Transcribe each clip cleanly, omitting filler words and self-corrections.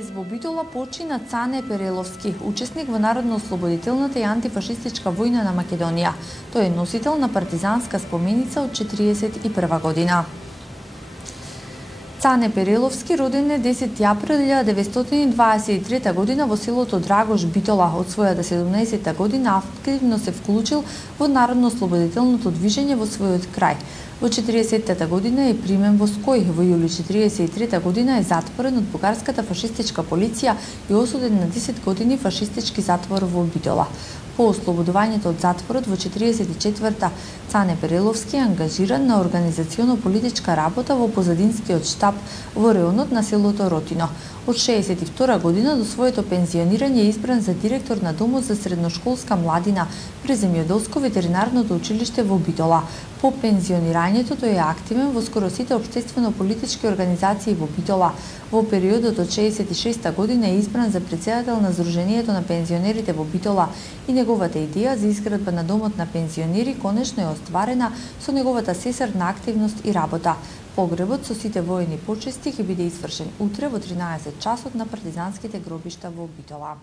Денес во Битола почина Цане Переловски, учесник во народно-ослободителната и антифашистичка војна на Македонија. Тој е носител на партизанска споменица од 41 година. Цане Переловски роден е 10 април 1923 година во селото Драгош, Битола. Од својата 17 година активно се вклучил во народно-ослободителното движење во својот крај. Во 40-та година е примен во Ској. Во јули 43-та година е затворен од бугарската фашистичка полиција и осуден на 10 години фашистички затвор во Битола. По ослободувањето од затворот во 44-та, Цане Переловски е ангажиран на организационо-политичка работа во позадинскиот штаб во реонот на селото Ротино. Од 62 година до своето пензионирање е избран за директор на Домот за средношколска младина при Земјоделско ветеринарното училиште во Битола. По пензионирањето тој е активен во скоро сите општествено-политички организации во Битола. Во периодот од 66 година е избран за претседател на Сдруженијето на пензионерите во Битола и неговата идеја за изградба на домот на пензионери конечно е остварена со неговата сесарна активност и работа. Погребот со сите воени почести ќе биде извршен утре во 13 часот на партизанските гробишта во Битола.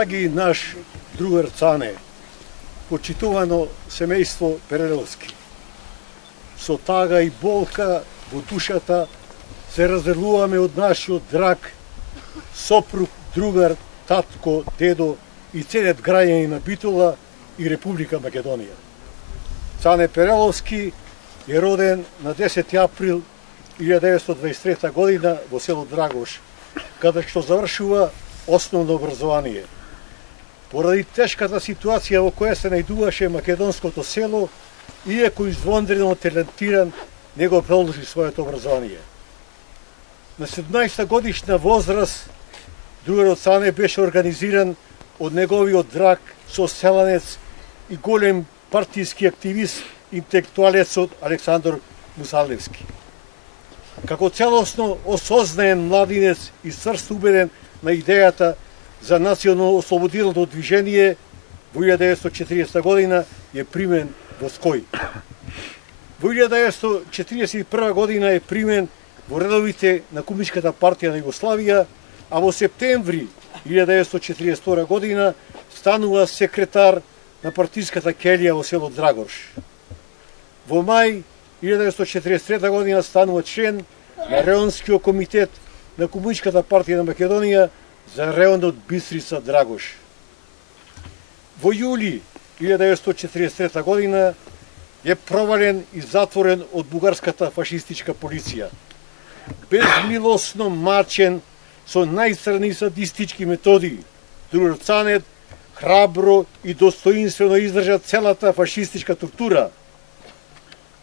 Драги наш другар Цане, почитувано семејство Переловски, со тага и болка во душата се разделуваме од нашиот драг сопруг, другар, татко, дедо и целиот граѓани на Битола и Република Македонија. Цане Переловски е роден на 10 април 1923 година во село Драгош, каде што завршува основно образование. Поради тешката ситуација во која се најдуваше македонското село, иако извонредно талентиран, не го продолжи своето образование. На 17 годишна возраст, другарот Цане беше организиран од неговиот драг соселанец и голем партиски активист, интелектуалецот Александар Мусалевски. Како целосно осознаен младинец и црст убеден на идејата за национално-ослободителното движение, во 1940 година е примен во Ској. Во 1941 година е примен во редовите на Комунистичката партија на Југославија, а во септември 1942 година станува секретар на партиската келија во село Драгош. Во мај 1943 година станува член на Реонскиот комитет на Комунистичката партија на Македонија за реонот Бистрица Драгош. Во јули 1943 година е провален и затворен од бугарската фашистичка полиција. Безмилосно мачен со најцрни садистички методи, другарот Цане храбро и достоинствено издржа целата фашистичка тортура.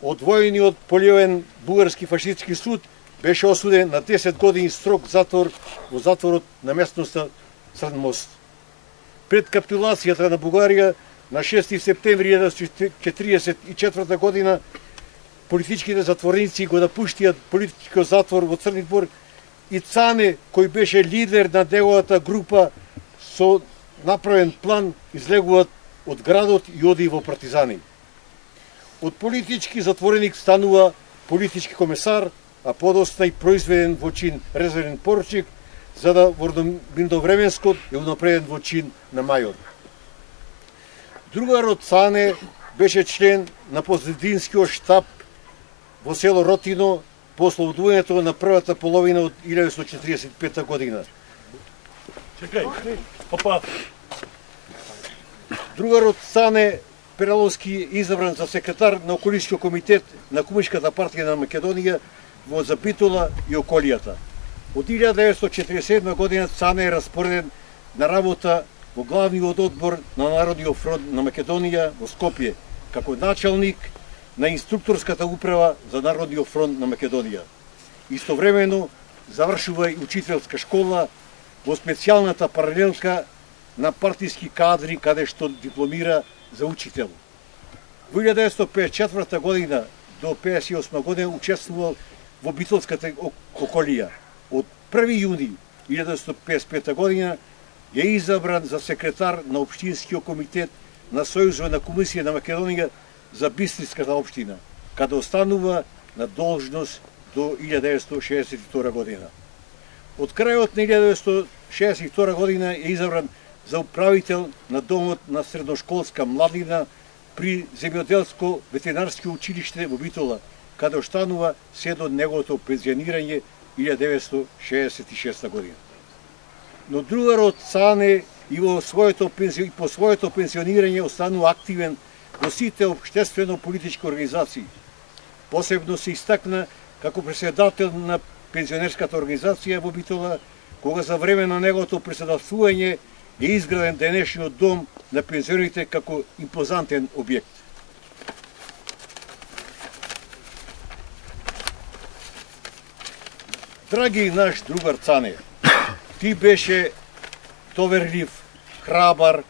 Одвоениот полевен бугарски фашистички суд беше осуден на 10 години строг затвор во затворот на местноста Црн мост. Пред капитулацијата на Бугарија на 6 септември 1944 година политичките затворници го напуштиат политичкиот затвор во Црни двор и Цане, кој беше лидер на неговата група, со направен план излегуваат од градот и оди во партизани. Од политички затвореник станува политички комесар, а подоцна и произведен во чин резервен поручик, за да во миндовременскот е унапреден во чин на мајор. Другарот Цане беше член на позадинскиот штаб во село Ротино по ослободувањето на првата половина од 1945 година. Другарот Цане Переловски е избран за секретар на околишкиот комитет на Комунистичката партија на Македонија во Битола и околијата. Од 1947 година Цане е распореден на работа во главниот одбор на Народниот фронт на Македонија во Скопје, како началник на инструкторската управа за Народниот фронт на Македонија. Истовремено завршува и учителска школа во специјалната паралелка на партиски кадри, каде што дипломира за учител. Во 1954 година до 1958 година учествувал во битолската околија. Од 1 јуни 1955 година е избран за секретар на Општинскиот комитет на Сојузот на Комунисија на Македонија за Бистрицката општина, каде останува на должност до 1962 година. Од крајот на 1962 година е избран за управител на Домот на средношколска младина при Земјоделско ветеринарско училиште во Битола, каде останува се до неговото пензионирање 1966 година. Но другарот Цане и по своето пензионирање останува активен во сите општествено-политички организации. Посебно се истакна како председател на пензионерската организација во Битола, кога за време на неговото председателствување е изграден денешниот дом на пензионерите како импозантен објект. Драги наш другар Цане, ти беше доверлив, храбар,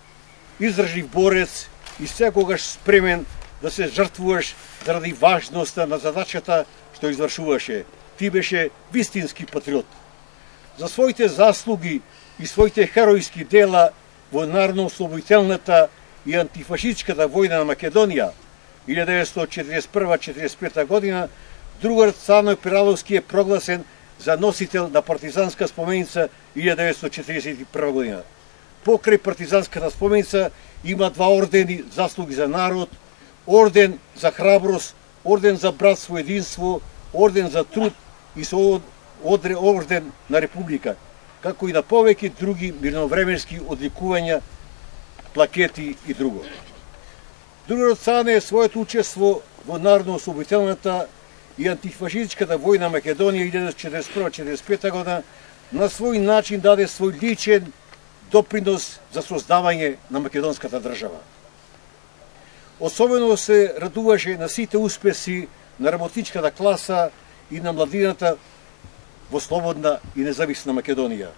издржлив борец и секогаш спремен да се жртвуваш заради важноста на задачата што извршуваше. Ти беше вистински патриот. За своите заслуги и своите херојски дела во народно-ослободителната и антифашистичката војна на Македонија 1941-1945 година, другарот Цане Переловски е прогласен за носител на партизанска споменица 1941 година. покрај партизанската споменица има два ордени заслуги за народ, орден за храброст, орден за братство, единство, орден за труд и со орден на Република, како и на повеќе други мирновременски одликувања, плакети и друго. Другарот Цане своето учество во народно-ослободителната и антифашистичката војна Македонија 1941-1945 година на свој начин даде свој личен допринос за создавање на македонската држава. Особено се радуваше на сите успеси на работничката класа и на младината во слободна и независна Македонија.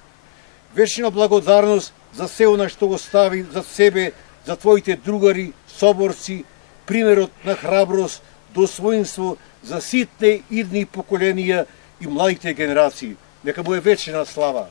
Вечна благодарност за се она што го стави за себе, за твоите другари, соборци, примерот на храброст, достоинство за сите идни поколенија и младите генерации. Нека му е вечна слава.